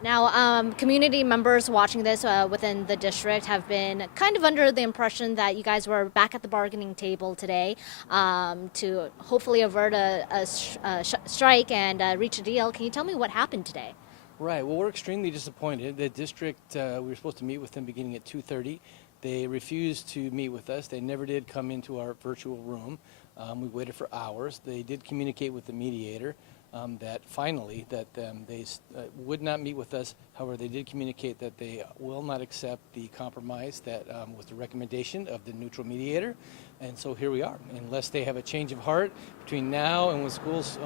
Now, community members watching this within the district have been kind of under the impression that you guys were back at the bargaining table today to hopefully avert a strike and reach a deal. Can you tell me what happened today? Right. Well, we're extremely disappointed. The district, we were supposed to meet with them beginning at 2:30. They refused to meet with us. They never did come into our virtual room. We waited for hours. They did communicate with the mediator that finally that they would not meet with us. However, they did communicate that they will not accept the compromise that was the recommendation of the neutral mediator. And so here we are. Unless they have a change of heart between now and when schools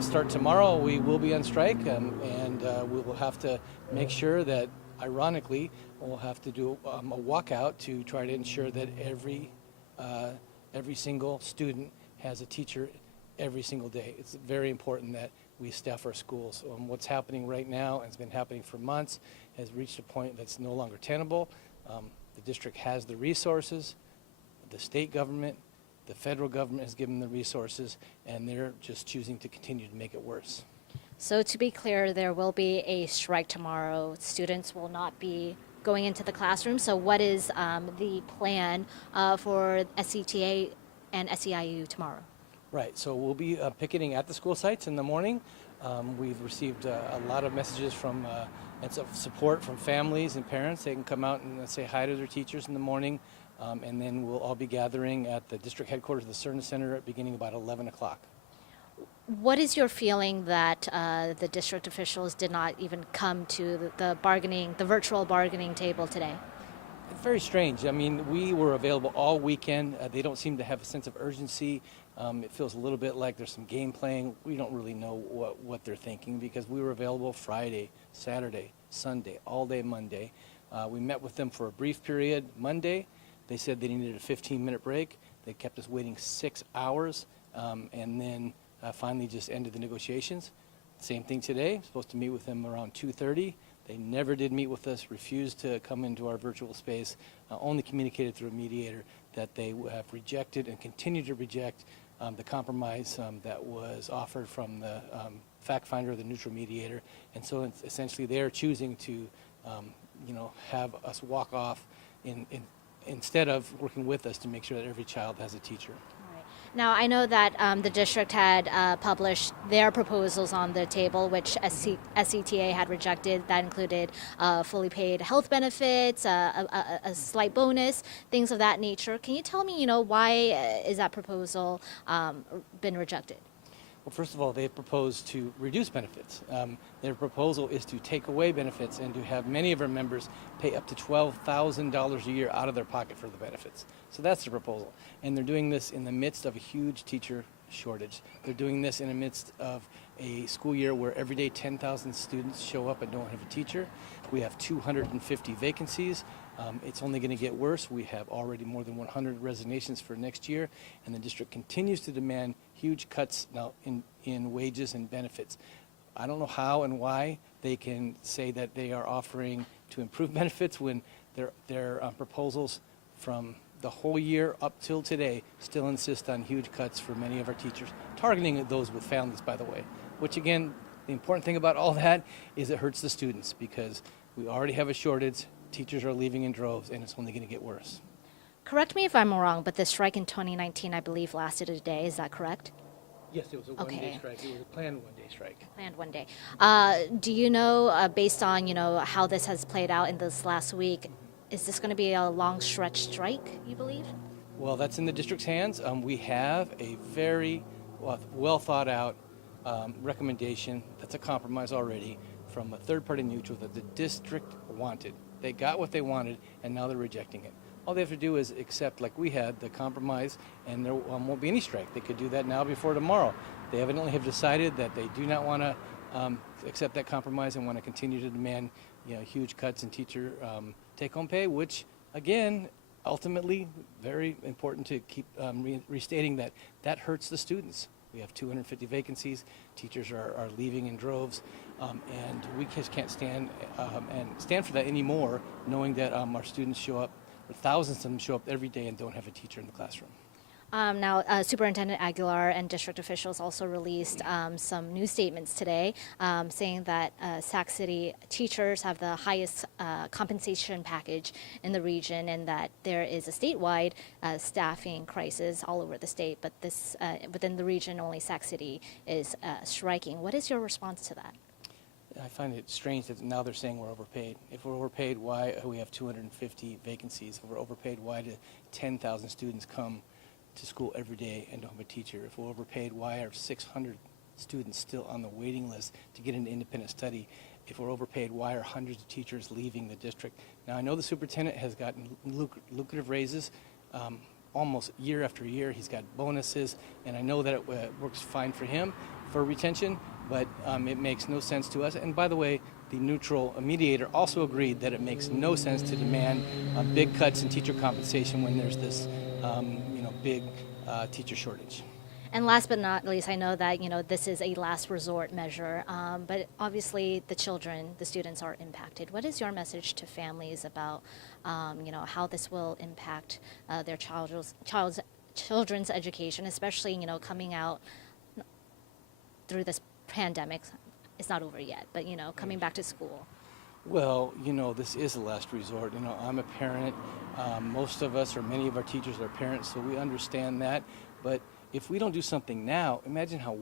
start tomorrow, we will be on strike, and we will have to make sure that, ironically, we'll have to do a walkout to try to ensure that every single student has a teacher every single day. It's very important that we staff our schools. What's happening right now, and it's been happening for months, has reached a point that's no longer tenable. The district has the resources, the state government, the federal government has given the resources, and they're just choosing to continue to make it worse. So, to be clear, there will be a strike tomorrow. Students will not be going into the classroom. So, what is the plan for SCTA and SEIU tomorrow? Right, so we'll be picketing at the school sites in the morning. We've received a lot of messages from and support from families and parents. They can come out and say hi to their teachers in the morning, and then we'll all be gathering at the district headquarters of the Cerner Center beginning about 11 o'clock. What is your feeling that the district officials did not even come to the virtual bargaining table today? Very strange. I mean, we were available all weekend. They don't seem to have a sense of urgency. It feels a little bit like there's some game playing. We don't really know what they're thinking because we were available Friday, Saturday, Sunday, all day Monday. We met with them for a brief period Monday. They said they needed a 15-minute break. They kept us waiting 6 hours and then finally just ended the negotiations. Same thing today. Supposed to meet with them around 2:30. They never did meet with us, refused to come into our virtual space, only communicated through a mediator that they have rejected and continue to reject the compromise that was offered from the fact finder, the neutral mediator. And so it's essentially they're choosing to have us walk off instead of working with us to make sure that every child has a teacher. Now, I know that the district had published their proposals on the table, which SCTA had rejected. That included fully paid health benefits, a slight bonus, things of that nature. Can you tell me, why is that proposal been rejected? Well, first of all, they've proposed to reduce benefits. Their proposal is to take away benefits and to have many of our members pay up to $12,000 a year out of their pocket for the benefits. So that's the proposal. And they're doing this in the midst of a huge teacher shortage. They're doing this in the midst of a school year where every day 10,000 students show up and don't have a teacher. We have 250 vacancies. It's only going to get worse. We have already more than 100 resignations for next year, and the district continues to demand huge cuts now in wages and benefits. I don't know how and why they can say that they are offering to improve benefits when their proposals from the whole year up till today still insist on huge cuts for many of our teachers, targeting those with families, by the way, which again, the important thing about all that is it hurts the students because we already have a shortage. Teachers are leaving in droves, and it's only going to get worse. Correct me if I'm wrong, but the strike in 2019, I believe, lasted a day. Is that correct? Yes, it was a one-day strike. It was a planned one-day strike. Planned one day. Do you know, based on how this has played out in this last week, is this going to be a long stretch strike, you believe? Well, that's in the district's hands. We have a very well thought out recommendation that's a compromise already from a third-party neutral that the district wanted. They got what they wanted, and now they're rejecting it. All they have to do is accept, like we had, the compromise, and there won't be any strike. They could do that now before tomorrow. They evidently have decided that they do not want to accept that compromise and want to continue to demand huge cuts in teacher take-home pay, which, again, ultimately, very important to keep restating that hurts the students. We have 250 vacancies. Teachers are leaving in droves, and we just can't stand for that anymore, knowing that our students show up, or thousands of them show up every day and don't have a teacher in the classroom. Now, Superintendent Aguilar and district officials also released some new statements today saying that Sac City teachers have the highest compensation package in the region and that there is a statewide staffing crisis all over the state, but this within the region, only Sac City is striking. What is your response to that? I find it strange that now they're saying we're overpaid. If we're overpaid, why we have 250 vacancies? If we're overpaid, why do 10,000 students come to school every day and don't have a teacher? If we're overpaid, why are 600 students still on the waiting list to get into independent study? If we're overpaid, why are hundreds of teachers leaving the district? Now, I know the superintendent has gotten lucrative raises almost year after year. He's got bonuses, and I know that it works fine for him for retention, but it makes no sense to us. And by the way, the neutral mediator also agreed that it makes no sense to demand big cuts in teacher compensation when there's this big teacher shortage. And last but not least, I know that this is a last resort measure, but obviously the students are impacted. What is your message to families about how this will impact their children's education, especially coming out through this pandemic? It's not over yet, but coming back to school. Well, this is a last resort. I'm a parent. Most of us, or many of our teachers, are parents, so we understand that. But if we don't do something now, imagine how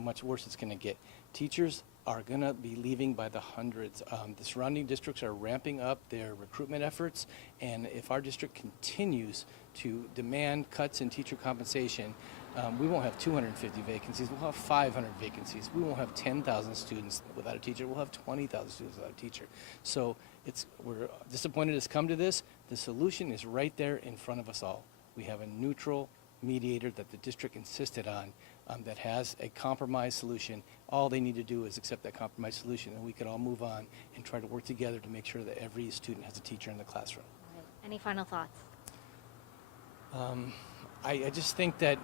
much worse it's going to get. Teachers are going to be leaving by the hundreds. The surrounding districts are ramping up their recruitment efforts, and if our district continues to demand cuts in teacher compensation, we won't have 250 vacancies, we'll have 500 vacancies. We won't have 10,000 students without a teacher, we'll have 20,000 students without a teacher. So we're disappointed it's come to this. The solution is right there in front of us all. We have a neutral mediator that the district insisted on that has a compromise solution. All they need to do is accept that compromise solution, and we could all move on and try to work together to make sure that every student has a teacher in the classroom. Right. Any final thoughts? I just think that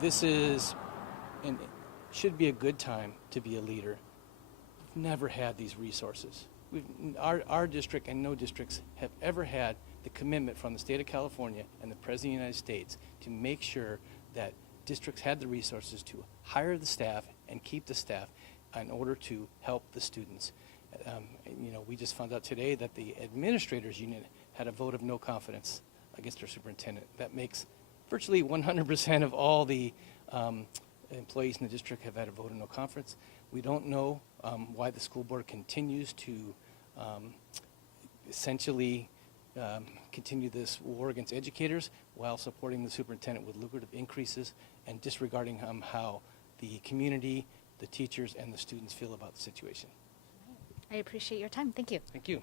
this is and should be a good time to be a leader. We've never had these resources. Our district and no districts have ever had the commitment from the state of California and the President of the United States to make sure that districts had the resources to hire the staff and keep the staff in order to help the students. We just found out today that the administrators union had a vote of no confidence against our superintendent. That makes virtually 100% of all the employees in the district have had a vote of no confidence. We don't know why the school board continues to essentially continue this war against educators while supporting the superintendent with lucrative increases and disregarding how the community, the teachers, and the students feel about the situation. I appreciate your time. Thank you. Thank you.